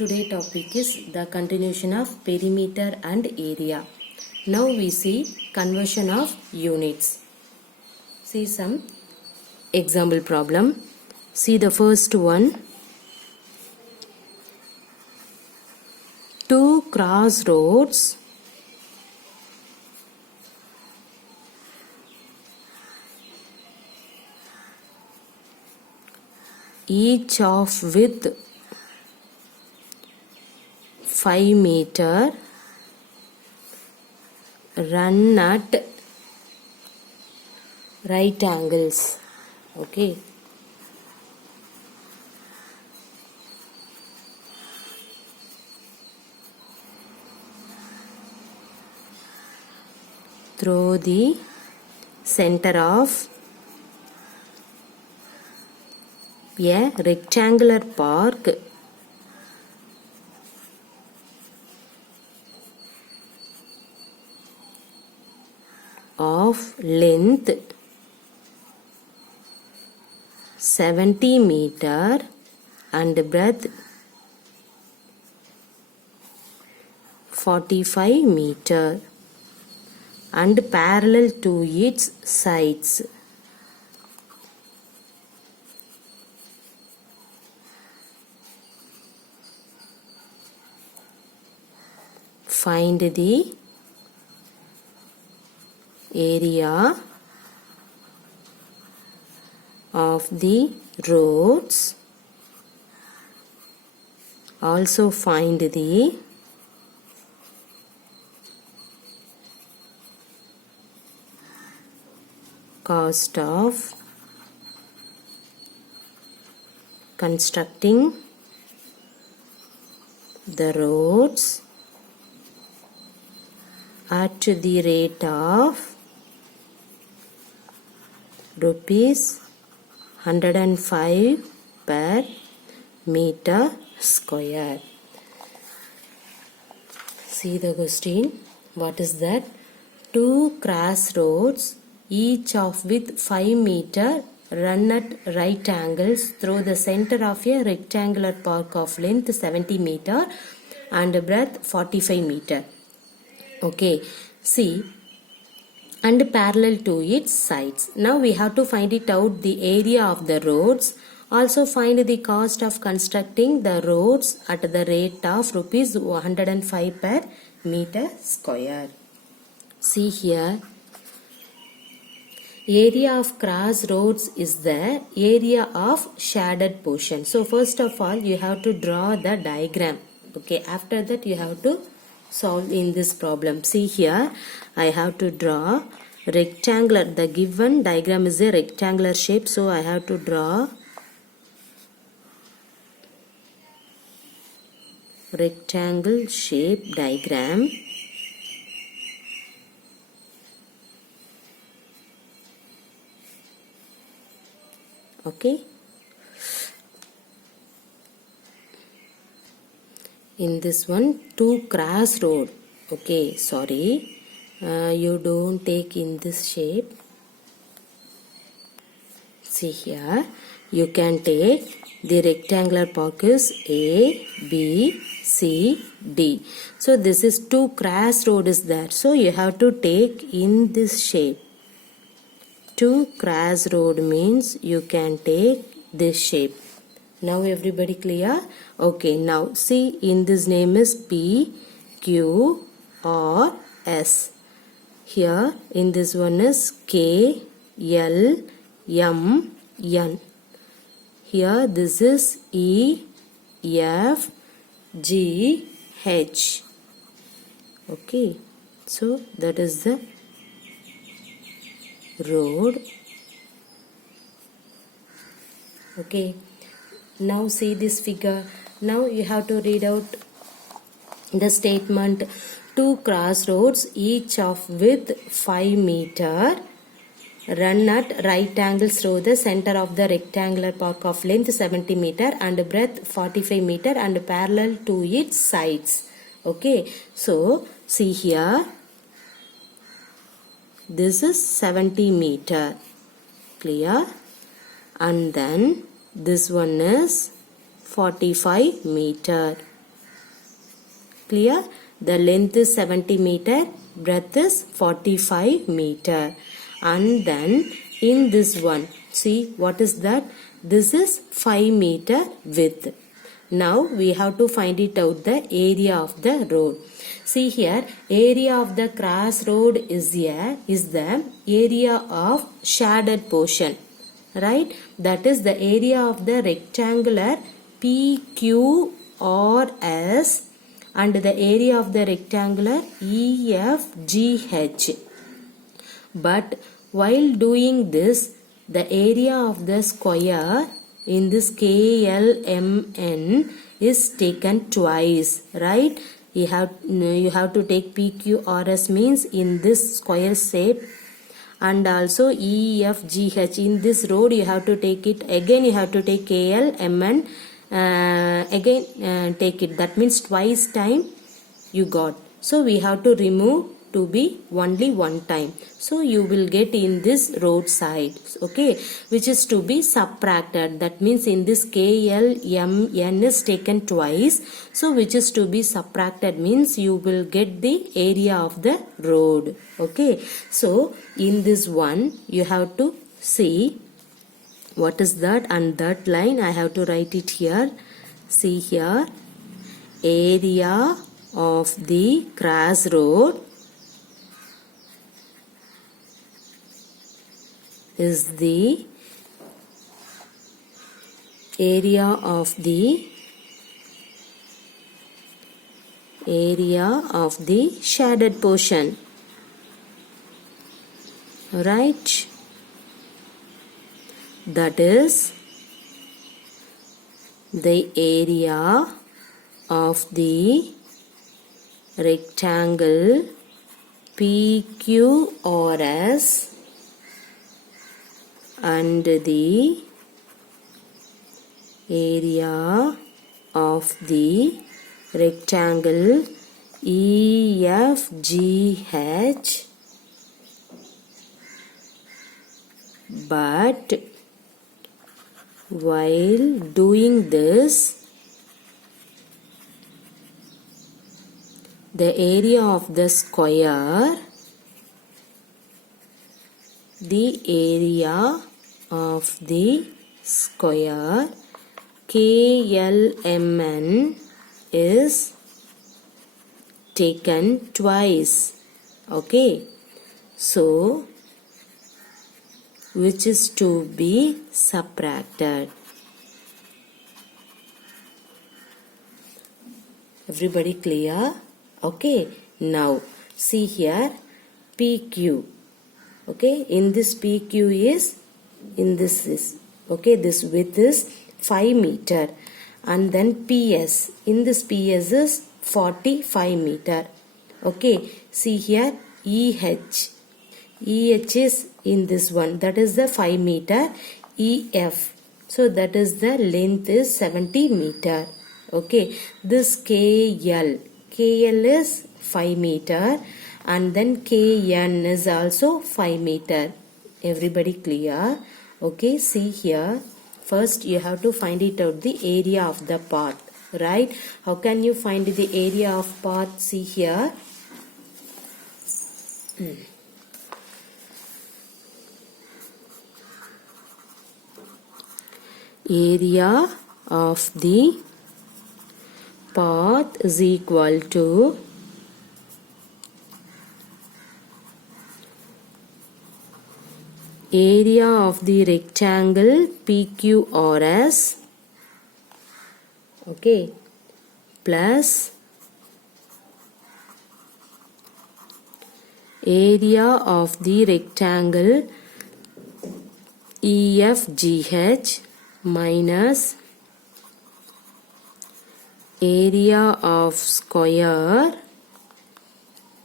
Today topic is the continuation of perimeter and area. Now we see conversion of units. See some example problem. See the first one. Two crossroads each of width 5 meter run at right angles. Okay. Through the center of a rectangular park of length 70 meter and breadth 45 meter and parallel to its sides. Find the area of the roads. Also find the cost of constructing the roads at the rate of rupees 105 per meter square. See the question. What is that? Two crossroads each of width 5 meter run at right angles through the center of a rectangular park of length 70 meter and breadth 45 meter. Okay, see, and parallel to its sides. Now we have to find it out the area of the roads. Also find the cost of constructing the roads at the rate of rupees 105 per meter square. See here, area of crossroads is the area of shaded portion. So first of all you have to draw the diagram. Okay, after that you have to solve in this problem. See here, I have to draw rectangular. The given diagram is a rectangular shape, so I have to draw rectangle shape diagram. Okay. In this one, two crossroad. Okay, sorry, you don't take in this shape. See here, you can take the rectangular park is A, B, C, D. So this is two crossroad is there. So you have to take in this shape. Two crossroad means you can take this shape. Now everybody clear? Okay, now see, in this name is P, Q, R, S. Here in this one is K, L, M, N. Here this is E, F, G, H. Okay, so that is the road. Okay. Now see this figure. Now you have to read out the statement. Two crossroads each of width 5 meter run at right angles through the center of the rectangular park of length 70 meter and breadth 45 meter and parallel to its sides. Okay, so see here, this is 70 meter. Clear? And then this one is 45 meter. Clear? The length is 70 meter, breadth is 45 meter. And then in this one, see what is that? This is 5 meter width. Now we have to find it out the area of the road. See here, area of the crossroad is the area of shaded portion, right? That is the area of the rectangular PQRS and the area of the rectangular EFGH. But while doing this, the area of the square in this KLMN is taken twice, right? You have to take PQRS means in this square shape, and also EFGH in this road you have to take it again. You have to take KLMN again take it. That means twice time you got. So we have to remove to be only one time. So you will get in this road side, okay, which is to be subtracted. That means in this KLMN is taken twice. So which is to be subtracted means you will get the area of the road. Okay. So in this one you have to see what is that, and that line I have to write it here. See here, area of the crossroad is the area of the shaded portion, right? That is the area of the rectangle PQRS and the area of the rectangle EFGH, but while doing this, the area of the square, KLMN is taken twice. Okay. So which is to be subtracted. Everybody clear? Okay. Now see here, PQ. Okay, in this PQ is, in this is, okay, this width is 5 meter, and then PS, in this PS is 45 meter. Okay, see here, EH is in this one, that is the 5 meter. EF, so that is the length is 70 meter. Okay, this KL is 5 meter, and then KN is also 5 meter. Everybody clear? Okay, see here, first you have to find it out the area of the path, right? How can you find the area of path? See here, area of the path is equal to area of the rectangle PQRS, okay, plus area of the rectangle EFGH minus area of square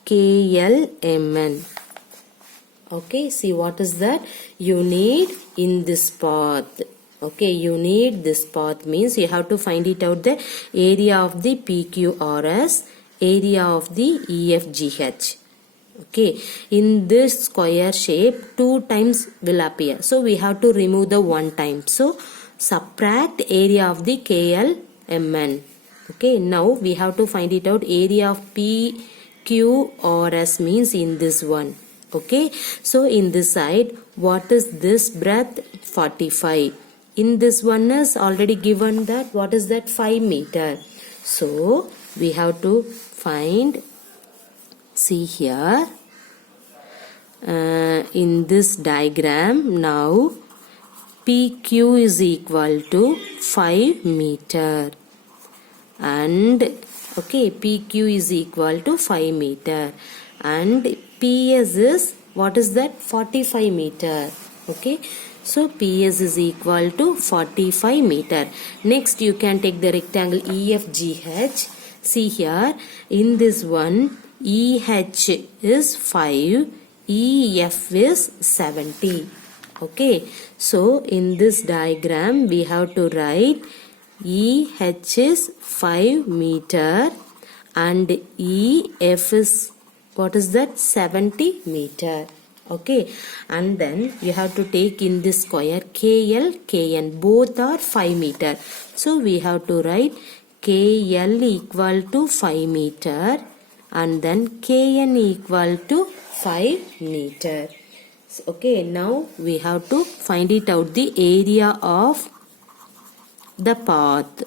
KLMN. Okay, see what is that? You need in this path. Okay, you need this path means you have to find it out the area of the PQRS, area of the EFGH. Okay, in this square shape 2 times will appear. So we have to remove the 1 time. So subtract area of the KLMN. Okay, now we have to find it out. Area of PQRS means in this one. Okay, so in this side, what is this breadth? 45. In this one is already given that, what is that? 5 meter. So we have to find, see here, in this diagram now, PQ is equal to 5 meter. And okay, PQ is equal to 5 meter. And PS is, what is that? 45 meter. Okay, so PS is equal to 45 meter. Next, you can take the rectangle EFGH. See here, in this one, EH is 5, EF is 70. Okay, so in this diagram, we have to write EH is 5 meter and EF is, what is that? 70 meter. Okay, and then you have to take in this square KL, KN, both are 5 meter. So we have to write KL equal to 5 meter and then KN equal to 5 meter. Okay, now we have to find it out, the area of the path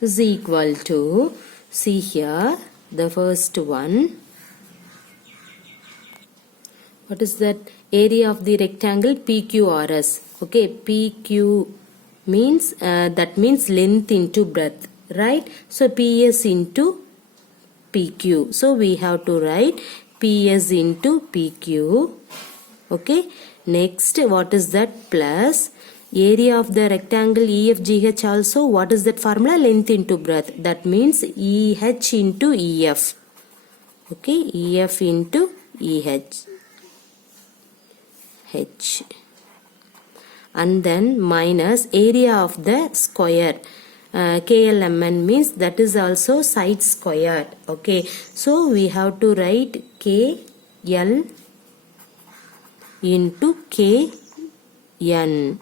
is equal to, see here, the first one, what is that? Area of the rectangle PQRS. Okay, PQ means, that means length into breadth, right? So PS into PQ. So we have to write PS into PQ. Okay, next, what is that? Plus area of the rectangle EFGH also, what is that formula? Length into breadth. That means EH into EF. Okay, EF into EH. And then minus area of the square. KLMN means that is also side squared. Okay, so we have to write KL into KN.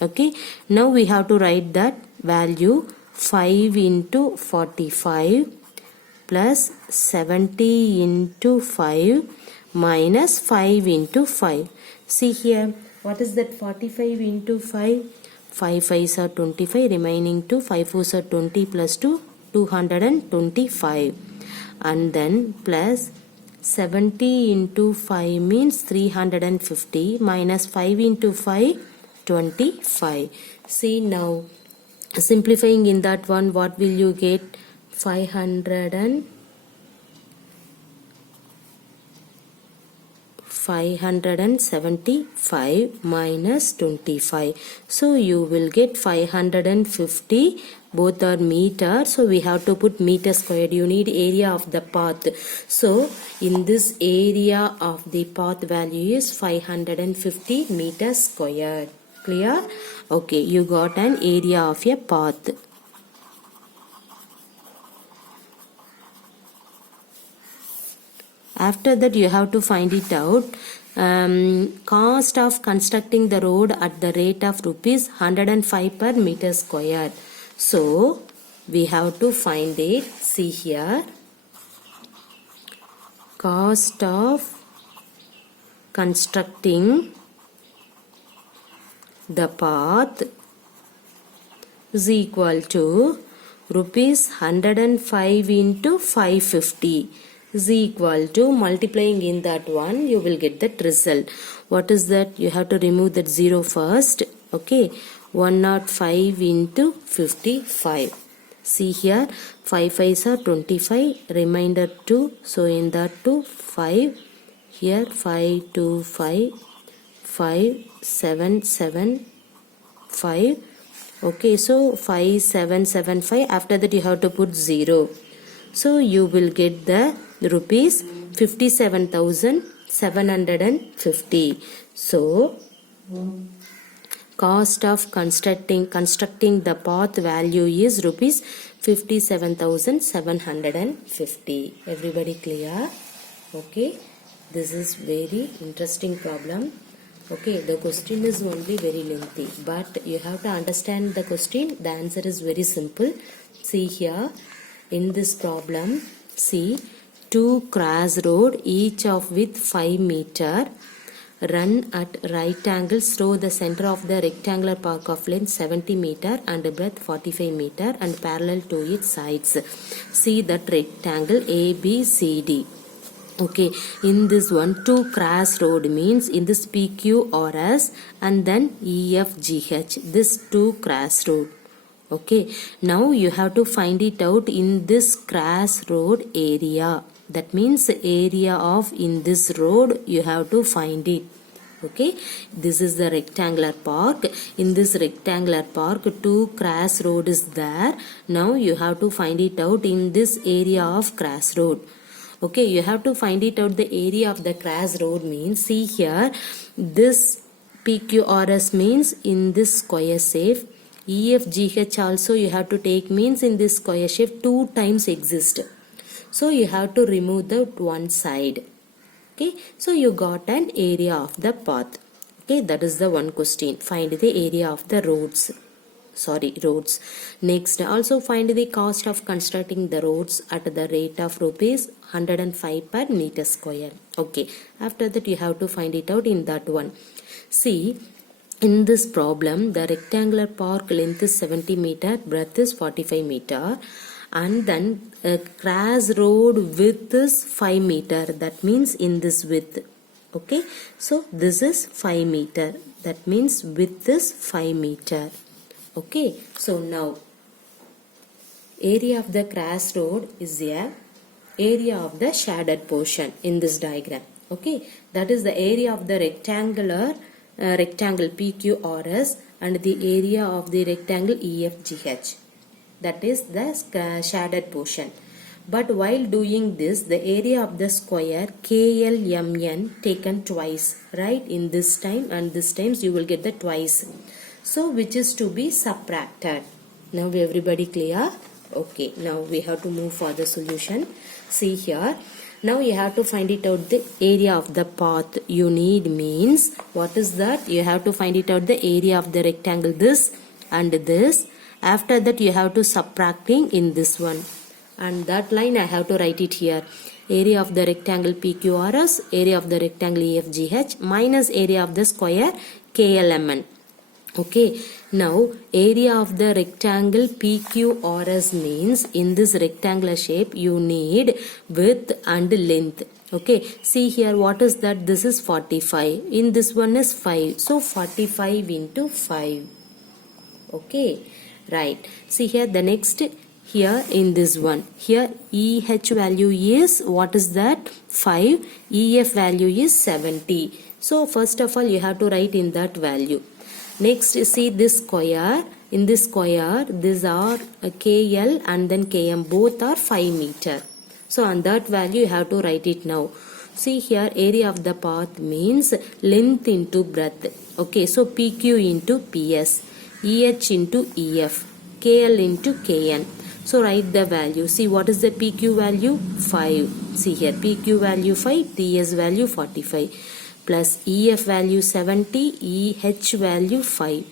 Okay, now we have to write that value 5 into 45 plus 70 into 5 minus 5 into 5. See here, what is that? 45 into 5? 5 5s are 25, remaining 2, 5 4s are 20 plus 2, 225. And then plus 70 into 5 means 350 minus 5 into 5, 25. See now, simplifying in that one, what will you get? 575 minus 25. So you will get 550. Both are meter. So we have to put meter squared. You need area of the path. So in this area of the path value is 550 meters squared. Clear? Okay, you got an area of a path. After that, you have to find it out. Cost of constructing the road at the rate of rupees 105 per meter square. So we have to find it. See here, cost of constructing the path is equal to rupees 105 into 550 is equal to, multiplying in that one, you will get that result. What is that? You have to remove that 0 first. Okay, 105 into 55. See here, 5 5s are 25, remainder 2. So in that 2, 5. Here 5 2 5, 5 7 7 5. Okay, so 5 7 7 5. After that you have to put 0. So you will get the rupees 57,750. So cost of constructing the path value is rupees 57,750. Everybody clear? Okay, this is very interesting problem. Okay, the question is only very lengthy, but you have to understand the question. The answer is very simple. See here, in this problem, see, two crossroad, each of with 5 meter, run at right angles through the center of the rectangular park of length 70 meter and breadth 45 meter and parallel to its sides. See that rectangle ABCD. Okay, in this one, two crossroad means in this PQRS and then EFGH, this two crossroad. Okay, now you have to find it out in this crossroad area. That means the area of in this road you have to find it. Okay, this is the rectangular park. In this rectangular park, two crossroad is there. Now you have to find it out in this area of crossroad. Okay, you have to find it out the area of the crossroad means, see here, this PQRS means in this square shape. EFGH also you have to take means in this square shape 2 times exist. So you have to remove the one side. Okay, so you got an area of the path. Okay, that is the one question. Find the area of the roads. Roads. Next, also find the cost of constructing the roads at the rate of rupees 105 per meter square. Okay, after that you have to find it out in that one. See, in this problem, the rectangular park length is 70 meter, breadth is 45 meter, and then a crossroad width is 5 meter. That means in this width. Okay, so this is 5 meter. That means width is 5 meter. Okay, so now area of the crossroad is the area of the shaded portion in this diagram. Okay, that is the area of the rectangle PQRS and the area of the rectangle EFGH. That is the shaded portion. But while doing this, the area of the square KLMN taken twice, right? In this time and this times you will get the twice. So which is to be subtracted. Now everybody clear? Okay, now we have to move for the solution. See here. Now you have to find it out the area of the path you need means, what is that? You have to find it out the area of the rectangle this and this. After that you have to subtracting in this one. And that line I have to write it here. Area of the rectangle PQRS, area of the rectangle EFGH minus area of the square KLMN. Okay, now area of the rectangle PQRS means in this rectangular shape you need width and length. Okay, see here, what is that? This is 45. In this one is 5. So 45 into 5. Okay, right. See here the next, here in this one. Here EH value is, what is that? 5. EF value is 70. So first of all you have to write in that value. Next, see this square. In this square, these are KL and then KM. Both are 5 meter. So on that value, you have to write it now. See here, area of the path means length into breadth. Okay, so PQ into PS, EH into EF, KL into KN. So write the value. See what is the PQ value? 5. See here, PQ value 5, PS value 45. Plus EF value 70, EH value 5,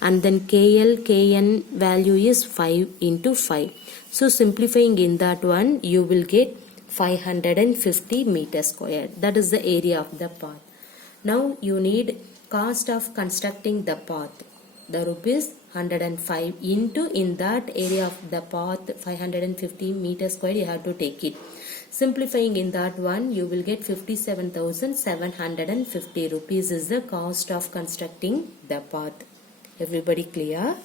and then KL, KN value is 5 into 5. So simplifying in that one, you will get 550 meter square. That is the area of the path. Now you need cost of constructing the path. The rupees 105 into in that area of the path 550 meter square you have to take it. Simplifying in that one, you will get 57,750 rupees is the cost of constructing the path. Everybody clear?